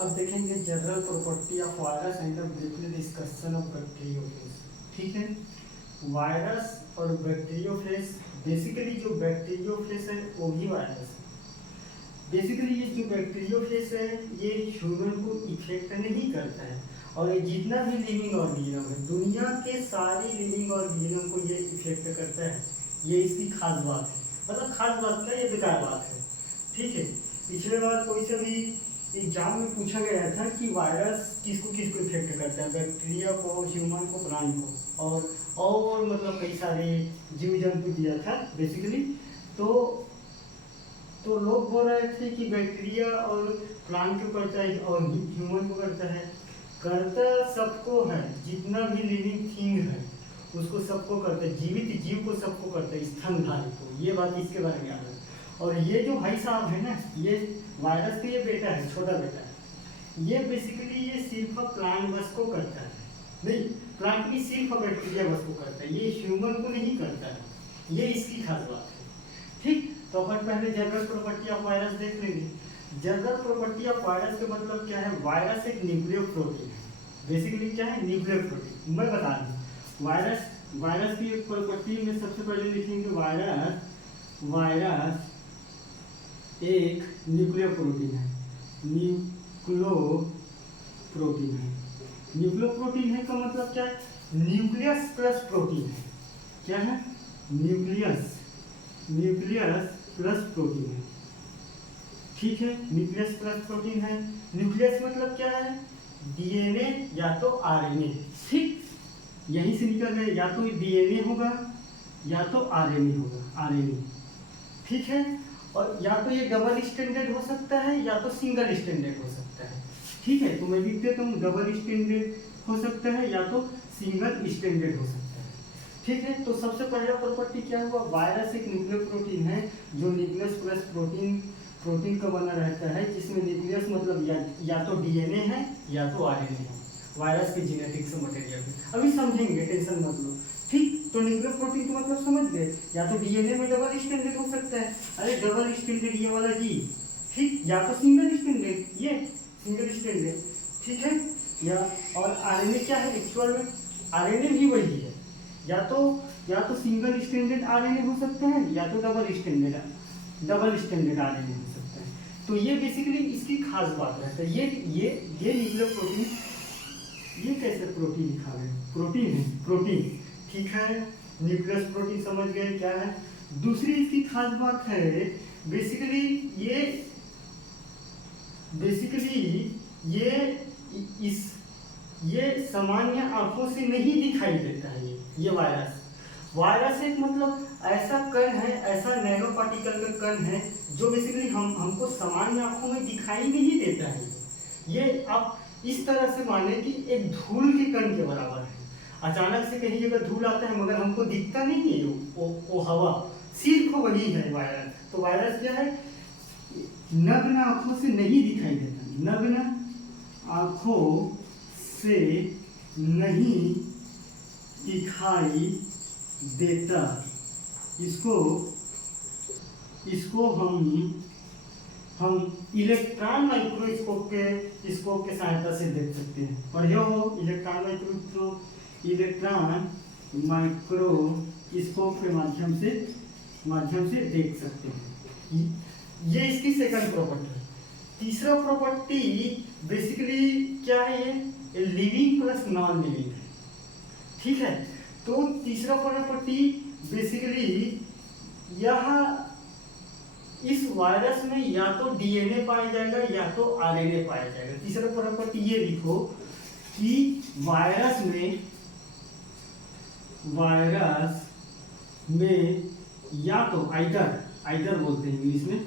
अब देखेंगे general property of virus and the briefly discussion of bacteriophage. ठीक है, वायरस और बैक्टीरियोफेज, बेसिकली जो बैक्टीरियोफेज है वो भी वायरस है। बेसिकली ये जो बैक्टीरियोफेज है ये ह्यूमन को इफेक्ट नहीं करता है, और ये जितना भी लिविंग ऑर्गेनिज्म है, दुनिया के सारे लिविंग ऑर्गेनिज्म को ये इफेक्ट करता है। ये इसकी खास बात है, मतलब खास बात क्या, ये बेकार बात है। ठीक है, पिछले बार कोई से भी एग्जाम में पूछा गया था कि वायरस किसको किसको इफेक्ट करता है, बैक्टीरिया को, ह्यूमन को, प्राणी को, और मतलब कई सारे जीव जंतु दिया था बेसिकली। तो लोग बोल रहे थे कि बैक्टीरिया और प्लांट को करता है और ह्यूमन को करता है। करता सबको है, जितना भी लिविंग थिंग है उसको सबको करता है, जीवित जीव को सबको करता है, स्तनधारी को। ये बात इसके बारे में याद है। और ये जो भाई साहब है ना, ये वायरस का ये बेटा है, छोटा बेटा है। ये बेसिकली ये सिर्फ प्लांट बस को करता है, नहीं, प्लांट भी सिर्फ बैक्टीरिया बस को करता है, ये ह्यूमन को नहीं करता है। ये इसकी खास बात है। ठीक, तो अपन पहले जनरल प्रॉपर्टी ऑफ वायरस देख लेंगे। जनरल प्रॉपर्टी ऑफ वायरस का मतलब क्या है? वायरस एक न्यूक्लियर प्रोटीन है। बेसिकली क्या है? Nuclear protein. मैं बता दूं, वायरस की एक प्रॉपर्टी में सबसे पहले लिखेंगे वायरस एक न्यूक्लियर प्रोटीन है। न्यूक्लियो प्रोटीन है का मतलब क्या है? न्यूक्लियस प्लस प्रोटीन है। क्या है? न्यूक्लियस प्लस प्रोटीन है। ठीक है, न्यूक्लियस प्लस प्रोटीन है। न्यूक्लियस मतलब क्या है? डीएनए या तो आरएनए। ठीक, यहीं से निकल गए, या तो डीएनए होगा या तो आरएनए होगा, आरएनए। ठीक है, और या तो ये डबल स्टैंडर्ड हो सकता है या तो सिंगल स्टैंडर्ड हो सकता है। ठीक है, तो मैं लिख देता हूँ, डबल स्टैंडर्ड हो सकता है या तो सिंगल स्टैंडर्ड हो सकता है। ठीक है, तो सबसे पहला प्रॉपर्टी क्या हुआ? वायरस एक न्यूक्लियर प्रोटीन है जो न्यूक्लियस प्लस प्रोटीन का बना रहता है, जिसमें न्यूक्लियस मतलब या तो डीएनए है या तो आरएनए है। वायरस के जेनेटिक्स मटेरियल अभी समझेंगे, टेंशन मत लो। ठीक, तो न्यूक्लियर प्रोटीन का मतलब समझ गए, या तो डीएनए में डबल स्टैंडर्ड हो सकता है, अरे डबल स्टैंडर्ड ये वाला जी। ठीक, या तो सिंगल स्टैंडर्ड, ये सिंगल स्टैंडर्ड। ठीक है, या और आरएनए क्या है? एक्चुअल में आरएनए भी वही है, या तो सिंगल स्टैंडर्ड आरएनए हो सकता है या तो डबल स्टैंडर्ड आरएनए हो सकता है। तो ये बेसिकली इसकी खास बात रहता है। ये न्यूक्लियर प्रोटीन, ये कैसे प्रोटीन लिखा है? प्रोटीन है, प्रोटीन। ठीक है, न्यूक्लियस प्रोटीन समझ गए क्या है। दूसरी इसकी खास बात है, बेसिकली ये सामान्य आंखों से नहीं दिखाई देता है। ये वायरस एक मतलब ऐसा कण है, ऐसा नैनो पार्टिकल का कण है जो बेसिकली हमको सामान्य आंखों में दिखाई नहीं देता है। ये आप इस तरह से माने कि एक धूल के कण के बराबर है। अचानक से कहीं अगर धूल आता है मगर हमको दिखता नहीं है, वो हवा, सिर्फ वही है वायरस। तो वायरस क्या है? नग्न आंखों से नहीं दिखाई देता, नग्न आंखों से नहीं दिखाई देता। इसको हम इलेक्ट्रॉन माइक्रोस्कोप के सहायता से देख सकते हैं। पढ़े हो इलेक्ट्रॉन माइक्रोस्कोप के माध्यम से देख सकते हैं। ये इसकी सेकंड प्रॉपर्टी है। तीसरा प्रॉपर्टी बेसिकली क्या है? ये लिविंग प्लस नॉन लिविंग है। ठीक है, तो तीसरा प्रॉपर्टी बेसिकली यह इस वायरस में या तो डीएनए पाया जाएगा या तो आरएनए पाया जाएगा। तीसरा प्रॉपर्टी ये लिखो कि वायरस में या तो आइदर बोलते हैं इंग्लिश में,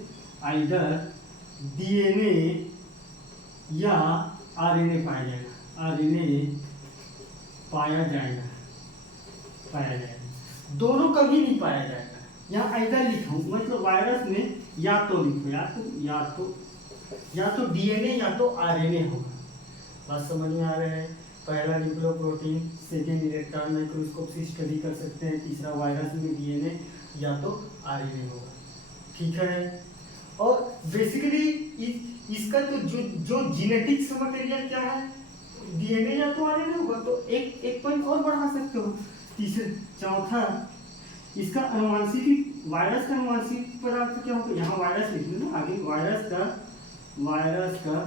आइदर डीएनए या आरएनए पाया जाएगा। दोनों कभी नहीं पाया जाएगा। यहाँ आइदर लिखूं, मतलब वायरस में या तो लिखो, या तो डीएनए या तो आरएनए होगा। बात समझ में आ रहा है? पहला nucleo protein, second electron microscope से स्टडी कर सकते हैं, तीसरा वायरस में डीएनए या तो आरएनए होगा। ठीक है, और बेसिकली इसका तो जो जीनेटिक्स मटेरियल क्या है, डीएनए या तो आरएनए होगा, तो एक पॉइंट और बढ़ा सकते हो। तीसरा चौथा, इसका अनुवांशिक, वायरस का अनुवांशिक पदार्थ क्या होगा, यहाँ वायरस लिख लो ना आगे, वायरस का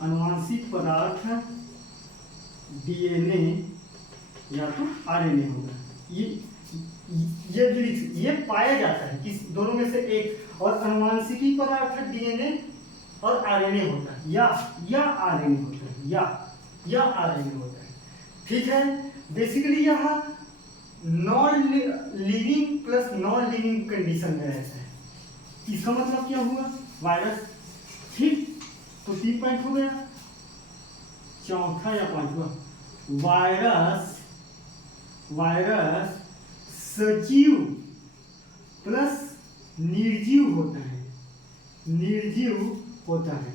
अनुवांशिक पदार्थ डीएनए या तो आरएनए होगा। ये भी ये पाया जाता है किस दोनों में से एक, और अनुवांशिकी पदार्थ डीएनए और आरएनए होता है, या आरएनए होता है, या आरएनए होता है। ठीक है, बेसिकली यह non living plus non living condition में रहता है। इसका मतलब क्या हुआ, वायरस। ठीक, तो 3 पॉइंट हो गया। चौथा या पांचवा, वायरस सजीव प्लस निर्जीव होता है, निर्जीव होता है।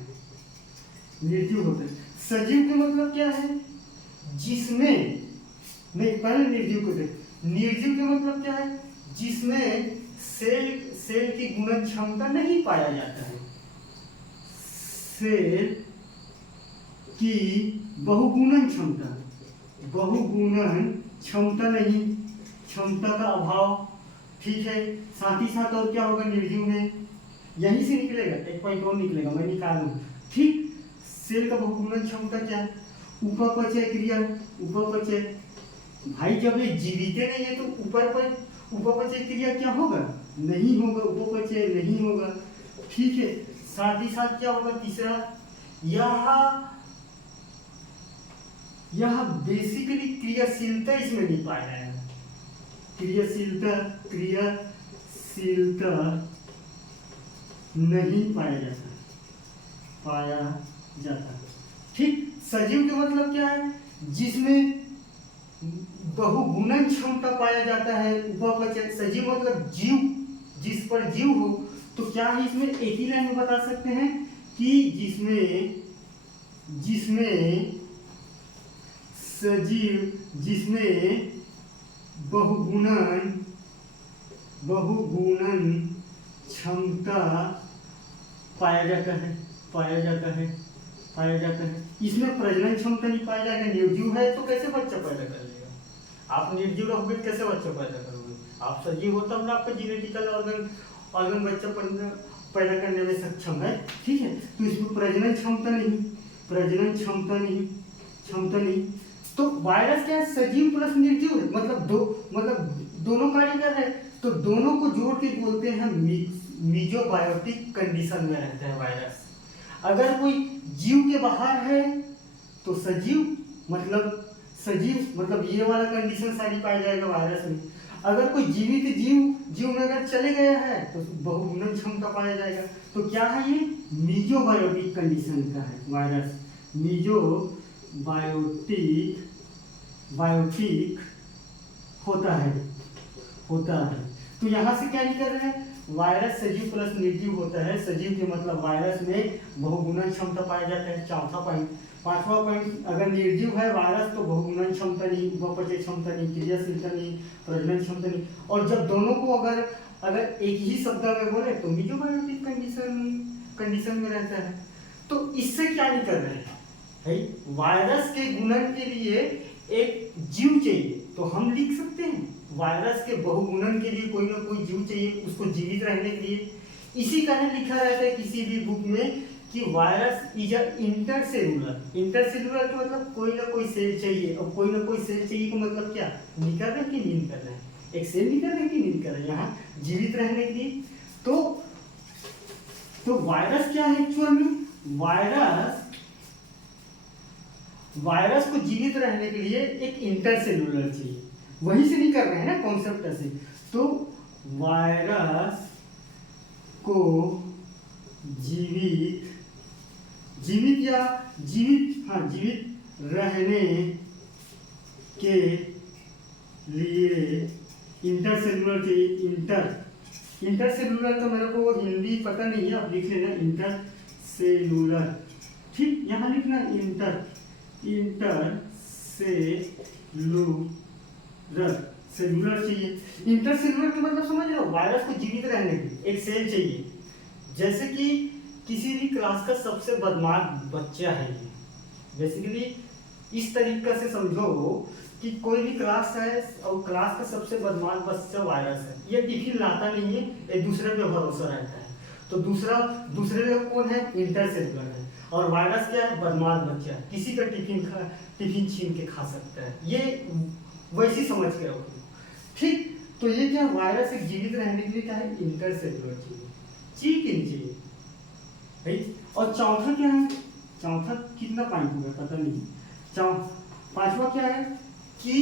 सजीव का मतलब क्या है, जिसमें, नहीं पहले निर्जीव को देख, निर्जीव का मतलब क्या है, जिसमें सेल की गुणन क्षमता नहीं पाया जाता है, सेल की बहुगुणन क्षमता नहीं, क्षमता का अभाव। ठीक है, साथ ही साथ और क्या होगा निर्जीव में, यहीं से निकलेगा, एक पॉइंट और निकलेगा, मैं निकाल दूं। ठीक, सेल का बहुगुणन क्षमता क्या है, उपापचय क्रिया, उपापचय। भाई जब ये जीवित नहीं है तो उपापचय क्रिया क्या होगा, नहीं होगा, उपापचय नहीं होगा। ठीक है, साथ ही साथ क्या होगा तीसरा, यह बेसिकली क्रियाशीलता इसमें नहीं पाया जाएगा, क्रियाशीलता नहीं पाया जाता। ठीक, सजीव का मतलब क्या है, जिसमें बहुगुणन क्षमता पाया जाता है, उपापचय। सजीव मतलब जीव, जिस पर जीव हो। तो क्या है इसमें, एक ही लाइन में बता सकते हैं कि जिसमें सजीव, जिसमें बहुगुणन क्षमता पाया जाता है। इसमें प्रजनन क्षमता नहीं पाया जाएगा, निर्जीव है तो कैसे बच्चा पैदा कर लेगा, आप निर्जीव रहोगे कैसे बच्चा पैदा करोगे, आप सजीव हो तब ना आपका जेनेटिकल ऑर्गन बच्चा पैदा करने में सक्षम है। ठीक है, तो इसमें प्रजनन क्षमता नहीं। तो वायरस क्या है, सजीव प्लस निर्जीव है, मतलब दोनों कार्य कर रहे हैं, तो दोनों को जोड़ के बोलते हैं मीजोबायोटिक कंडीशन में रहता है वायरस। अगर कोई जीव के बाहर है तो सजीव मतलब ये वाला कंडीशन सारी पाया जाएगा वायरस में। अगर कोई जीवित जीव में अगर चले गया है तो बहुगुणन क्षमता पाया जाएगा। तो क्या है ये, मीजोबायोटिक कंडीशन का है वायरस, बायोटिक होता है। तो यहाँ से क्या निकल रहा है, वायरस सजीव प्लस निर्जीव होता है। सजीव के मतलब वायरस में बहुगुणन क्षमता पाया जाता है, चौथा पॉइंट। पांचवा पॉइंट, अगर निर्जीव है वायरस तो बहुगुणन क्षमता नहीं, उपापचय क्षमता नहीं, क्रियाशीलता नहीं, प्रजनन क्षमता नहीं। और जब दोनों को अगर एक ही शब्द में बोले तो मीजोबायोटिक कंडीशन में रहता है। तो इससे क्या निकल रहा है भाई, वायरस के गुणन के लिए एक जीव चाहिए, तो हम लिख सकते हैं वायरस के बहुगुणन के लिए कोई ना कोई जीव चाहिए उसको जीवित रहने के लिए। इसी कारण लिखा रहता है किसी भी बुक में कि वायरस इज इंटरसेलुलर का मतलब कोई ना कोई सेल चाहिए, और कोई ना कोई सेल चाहिए का मतलब क्या, निकल रहा है कि नींद कर रहा है, एक सेल निकल रहा है कि नींद कर रहा है, यहाँ जीवित रहने के लिए। तो वायरस क्या है एक्चुअल में, वायरस को जीवित रहने के लिए एक इंटरसेलुलर चाहिए, वहीं से निकल रहे हैं ना कॉन्सेप्ट से। तो वायरस को जीवित रहने के लिए इंटरसेलुलर चाहिए। इंटरसेलुलर तो मेरे को हिंदी पता नहीं है, आप लिख लेना इंटरसेलुलर। ठीक, यहाँ लिखना सेलुलर चाहिए। इंटरसेलुलर का मतलब समझ रहे हो, वायरस को जीवित रहने के लिए एक सेल चाहिए जैसे कि किसी भी क्लास का सबसे बदमाश बच्चा है ये, बेसिकली इस तरीके से समझो कि कोई भी क्लास है और क्लास का सबसे बदमाश बच्चा वायरस है। ये टिफिन लाता नहीं है, एक दूसरे पे भरोसा रहता है। तो दूसरे में कौन है? इंटरसेलुलर है। और वायरस क्या है? बदमाश बच्चा, किसी का टिफिन छीन के खा सकता है। ये वैसी समझ के रखो, ठीक। तो ये क्या वायरस एक जीवित रहने के लिए क्या है? इंटरसेलुलर चीज चाहिए भाई। और चौथा क्या है? चौथा कितना पॉइंट हुआ पता नहीं। पांचवा क्या है कि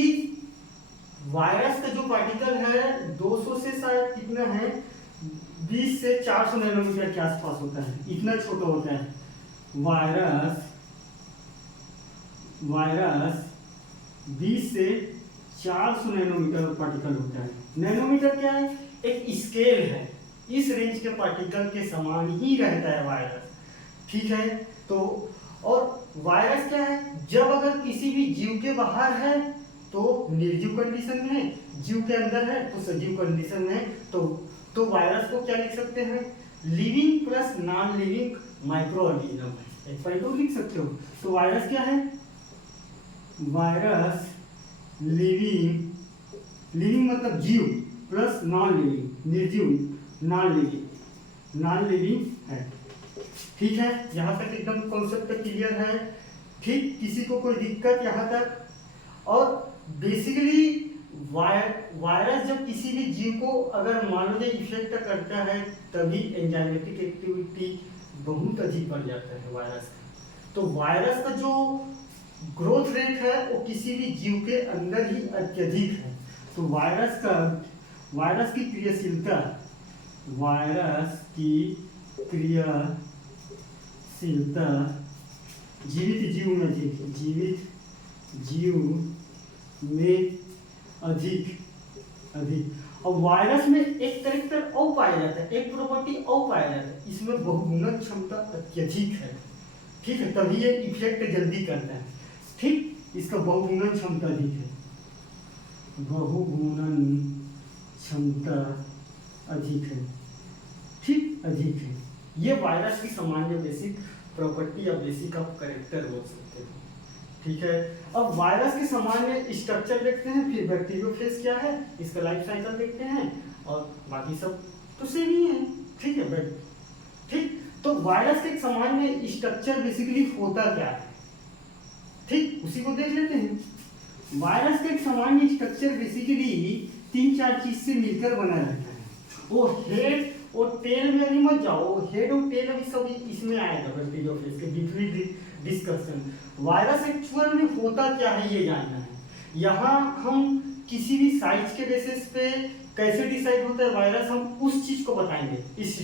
वायरस का जो पार्टिकल है 200 से शायद कितना है, 20 से 400 नैनोमीटर के आसपास होता है, इतना छोटा होता है। वायरस 20 से 400 नैनोमीटर पार्टिकल होता है। नैनोमीटर क्या है? एक स्केल है, इस रेंज के पार्टिकल के समान ही रहता है वायरस, ठीक है। तो और वायरस क्या है? जब अगर किसी भी जीव के बाहर है तो निर्जीव कंडीशन में है, जीव के अंदर है तो सजीव कंडीशन में है। तो वायरस को क्या लिख सकते हैं? Living plus non living micro organism. एक पॉइंट और लिख सकते हो। तो वायरस क्या है? वायरस लिविंग मतलब जीव प्लस नॉन लिविंग, निर्जीव नॉन लिविंग है, ठीक है। यहाँ तक एकदम कॉन्सेप्ट क्लियर है, ठीक। किसी को कोई दिक्कत यहाँ तक? और बेसिकली वायरस जब किसी भी जीव को अगर मान लो इफेक्ट करता है तभी एंजाइमेटिक एक्टिविटी बहुत अधिक बढ़ जाता है वायरस का। तो वायरस का जो ग्रोथ रेट है वो किसी भी जीव के अंदर ही अत्यधिक है। तो वायरस की क्रियाशीलता जीवित जीव में अधिक। और वायरस में एक कैरेक्टर और पाया जाता है, एक प्रॉपर्टी और पाया जाता है, इसमें बहुगुणन क्षमता अत्यधिक है, ठीक है। तभी ये इफेक्ट जल्दी करता है, ठीक। इसका बहुगुणन क्षमता अधिक है, बहुगुणन क्षमता अधिक है, ठीक, अधिक है। ये वायरस की सामान्य बेसिक प्रॉपर्टी या बेसिक ऑफ कैरेक्टर बोल सकते हैं, ठीक है। अब वायरस के सामान्य स्ट्रक्चर देखते हैं, फिर बैक्टीरियोफेज क्या है, इसका लाइफ साइकिल देखते हैं, और बाकी सब तो सेम ही है, ठीक है, ठीक। तो वायरस के सामान्य स्ट्रक्चर बेसिकली होता क्या है, ठीक, उसी को देख लेते हैं। वायरस का एक सामान्य स्ट्रक्चर बेसिकली 3-4 चीज से मिलकर बना रहता है। वो हेड और टेल में नहीं मत जाओ, हेड और टेल अभी सब इसमें आएगा बैक्टीरियोफेज के डिटेल डिस्कशन। वायरस एक्चुअल में होता क्या है ये जानना है। यहाँ हम किसी भी साइज के बेसिस पे कैसे डिसाइड होता है वायरस, हम उस चीज को बताएंगे इस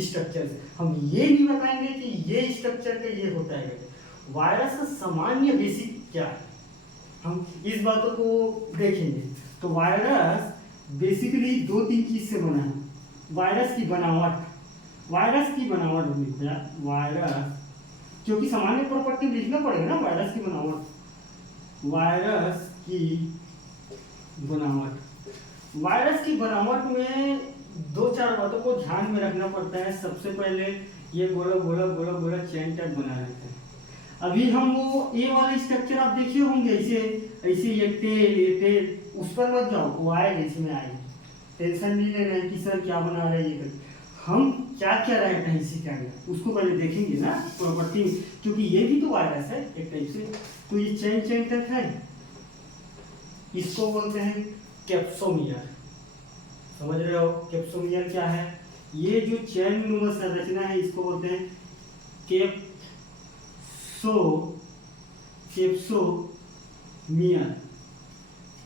स्ट्रक्चर से। हम ये नहीं बताएंगे कि ये स्ट्रक्चर का ये होता है। वायरस का सामान्य बेसिक क्या है, हम इस बातों को देखेंगे। तो वायरस बेसिकली 2-3 चीज से बना है। वायरस की बनावट वायरस, क्योंकि सामान्य प्रॉपर्टी लिखना पड़ेगा ना, वायरस की बनावट वायरस की बनावट में 2-4 बातों को ध्यान में रखना पड़ता है। सबसे पहले ये गोला चेन टाइप बना रहता है। अभी हम वो ए वाले स्ट्रक्चर आप देखे होंगे, ऐसे ये टेल उस पर मत जाओ, वो आएगा, इसमें आएगा, टेंशन नहीं लेना है कि सर क्या बना रहे हैं ये, हम क्या रहता है इसी के अंदर उसको पहले देखेंगे ना प्रॉपर्टी, क्योंकि ये भी तो वायरस है एक टाइप से। तो ये चेन टाइप है, इसको बोलते हैं कैप्सोमियर, समझ रहे हो कैप्सोमियर क्या है? ये जो चैन नुमा संरचना है इसको बोलते हैं कैप्सोमियर,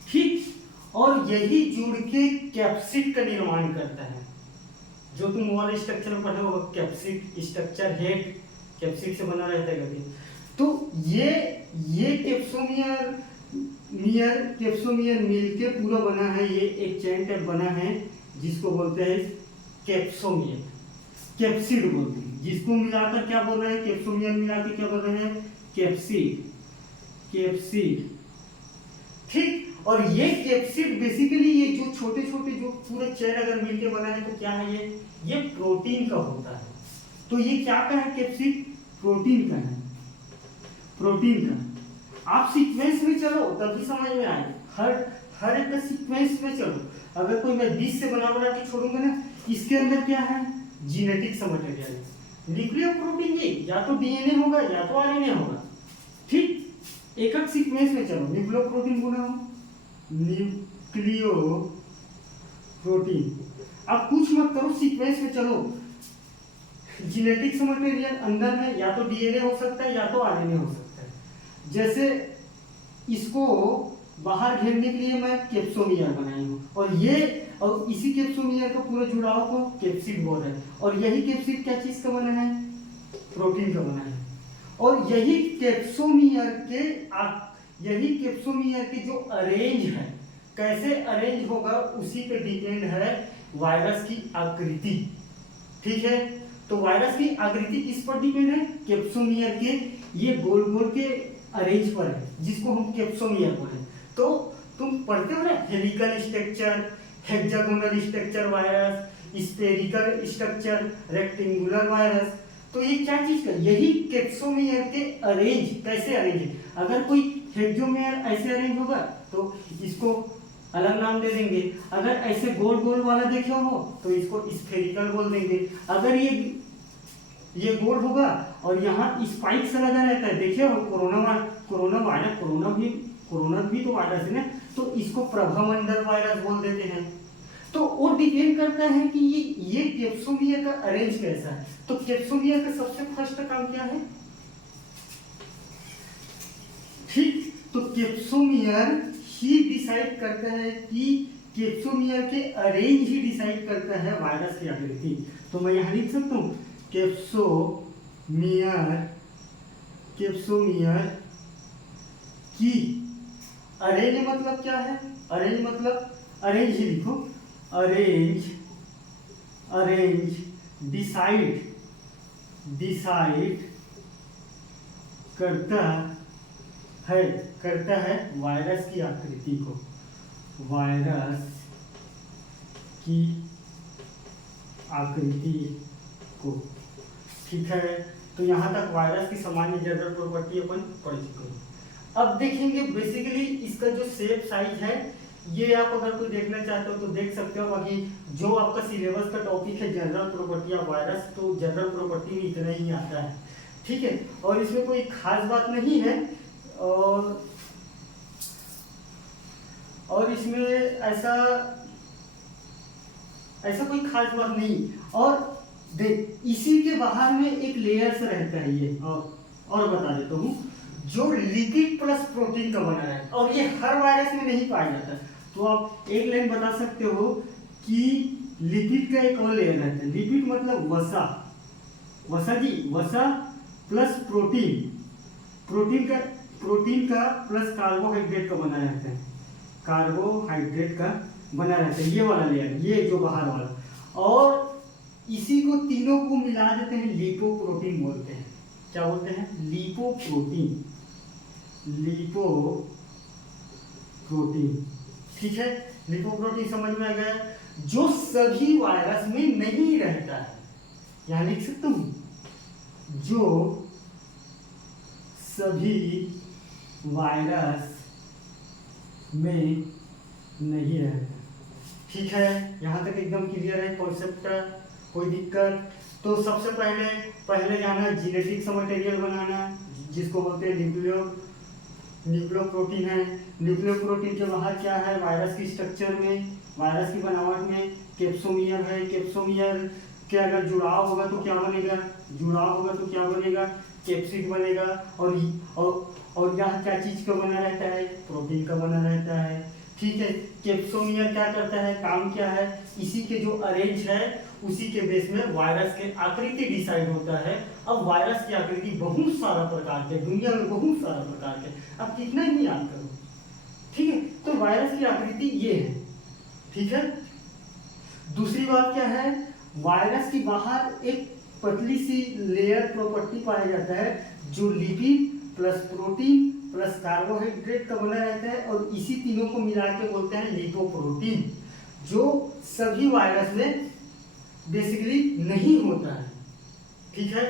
ठीक। और यही जुड़ के कैप्सिड का निर्माण करता है, जो तुम वाले स्ट्रक्चर में पढ़े होगा, कैप्सिड स्ट्रक्चर, हेड कैप्सिड से बना रहता है कभी। तो ये कैप्सोमियर मिलके पूरा बना है, ये एक चैन टाइप बना है जिसको बोलते हैं कैप्सोमियर, कैप्सिड बोलते हैं। जिसको मिलाकर क्या बोल रहे हैं, कैप्सोमियर मिलाकर क्या बोल रहे हैं, कैप्सिड, ठीक। और ये कैप्सिड बेसिकली ये जो छोटे छोटे जो पूरे चेन अगर मिलके बना है तो क्या है ये प्रोटीन का होता है। तो ये क्या का है कैप्सिड, प्रोटीन का है, प्रोटीन का। आप सीक्वेंस में चलो तभी समझ में आए, हर एक का सीक्वेंस में चलो। अगर कोई मैं 20 से बना के छोड़ूंगा ना, इसके अंदर क्या है, जीनेटिक मटेरियल है, न्यूक्लियर प्रोटीन, ये या तो डीएनए होगा या तो आरएनए होगा। ठीक, एक एक सीक्वेंस में चलो। न्यूक्लियो प्रोटीन बोला हूं, न्यूक्लियो प्रोटीन। अब कुछ मत करो, सीक्वेंस में चलो। जीनेटिक्स मटेरियल अंदर में या तो डीएनए हो सकता है या तो आरएनए हो सकता है। जैसे इसको बाहर घेरने के लिए मैं कैप्सोमियर बनाई हूँ, और इसी कैप्सोमियर का पूरा जुड़ाव को कैप्सिड बोल रहे हैं। और यही कैप्सिड क्या चीज का बना है, प्रोटीन का बना है। और यही कैप्सोमियर के जो अरेंज है, कैसे अरेंज होगा उसी पे डिपेंड है वायरस की आकृति। ठीक है, तो वायरस की आकृति किस पर डिपेंड है, कैप्सोमियर के ये गोल गोल के अरेंज पर है, जिसको हम कैप्सोमियर बोले। तो तुम पढ़ते हो ना, helical structure, hexagonal structure virus, spherical structure, rectangular virus. तो ये क्या चीज का, यही कैप्सोमियर के अरेंज, कैसे अरेंज है। अगर कोई हेक्सोमियर ऐसे अरेंज होगा तो इसको अलग नाम दे देंगे। अगर ऐसे गोल गोल वाला देखे हो तो इसको स्फेरिकल बोल देंगे। अगर ये गोल होगा और यहाँ स्पाइक सा लगा रहता है, देखिए कोरोना भी तो वायरस है ना, तो इसको प्रभामंडल वायरस बोल देते हैं। तो वो डिपेंड करता है कि ये कैप्सोमियर का अरेंज कैसा है। तो कैप्सोमियर का सबसे फर्स्ट काम क्या है, ठीक, तो कैप्सोमियर ही डिसाइड करता है कि कैप्सोमियर के अरेंज ही डिसाइड करता है वायरस की आकृति। तो मैं यहाँ लिख सकता हूँ कैप्सोमियर की अरेंज मतलब क्या है, अरेंज मतलब अरेंज ही लिखो, अरेंज डिसाइड करता है वायरस की आकृति को, वायरस की आकृति को। ठीक है, तो यहाँ तक वायरस की सामान्य जनरल प्रॉपर्टी अपन पढ़ चुके हैं। अब देखेंगे बेसिकली इसका जो शेप साइज है, ये आप अगर कोई देखना चाहते हो तो देख सकते हो। बाकी जो आपका सिलेबस का टॉपिक है जनरल प्रॉपर्टी ऑफ वायरस, तो जनरल प्रॉपर्टी में इतना ही आता है। ठीक है, और इसमें कोई खास बात नहीं है, और इसमें ऐसा कोई खास बात नहीं। और देख, इसी के बाहर में एक लेयर्स रहता है ये, और बता देता हूँ, जो लिपिड प्लस प्रोटीन का बना है, और ये हर वायरस में नहीं पाया जाता। तो आप एक लाइन बता सकते हो कि लिपिड का एक और लेयर रहता है। लिपिड मतलब वसा प्लस प्रोटीन का प्लस कार्बोहाइड्रेट का बना रहता है, कार्बोहाइड्रेट का बना रहता है, ये वाला लेयर, ये जो बाहर वाला। और इसी को तीनों को मिला देते हैं, लिपोप्रोटीन बोलते हैं। क्या बोलते हैं, लिपोप्रोटीन। ठीक है, लिपोप्रोटीन समझ में आ गया, जो सभी वायरस में नहीं रहता है। यहां लिख सकता हूं, जो सभी वायरस में नहीं रहता। ठीक है, यहां तक एकदम क्लियर है कॉन्सेप्ट का, कोई दिक्कत? तो सबसे पहले जाना जीनेटिक्स मटेरियल बनाना, जिसको बोलते हैं न्यूक्लियो प्रोटीन है। न्यूक्लियो प्रोटीन के बाहर क्या है, वायरस की स्ट्रक्चर में, वायरस की बनावट में कैप्सोमियर है। कैप्सोमियर के अगर जुड़ाव होगा तो क्या बनेगा, कैप्सिड बनेगा। और यहाँ क्या चीज का बना रहता है, प्रोटीन का बना रहता है। ठीक है, कैप्सोमियर क्या करता है, काम क्या है, इसी के जो अरेंज है उसी के बेस में वायरस के आकृति डिसाइड होता है। अब वायरस की आकृति बहुत सारा प्रकार के, दुनिया में बहुत सारा प्रकार के, अब कितना ही याद करो। ठीक है, तो वायरस की आकृति ये है। ठीक है, दूसरी बात क्या है, वायरस के बाहर एक पतली सी लेयर प्रॉपर्टी पाया जाता है, जो lipid plus protein plus carbohydrate का बना रहता है, और इसी तीनों को मिला के बोलते हैं लिपोप्रोटीन, जो सभी वायरस में बेसिकली नहीं होता है। ठीक है,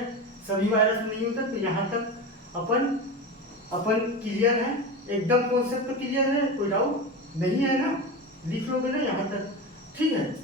सभी वायरस में नहीं होता। तो यहाँ तक अपन क्लियर है, एकदम कॉन्सेप्ट क्लियर है, कोई डाउट नहीं है ना? लिख लोगे ना यहाँ तक? ठीक है।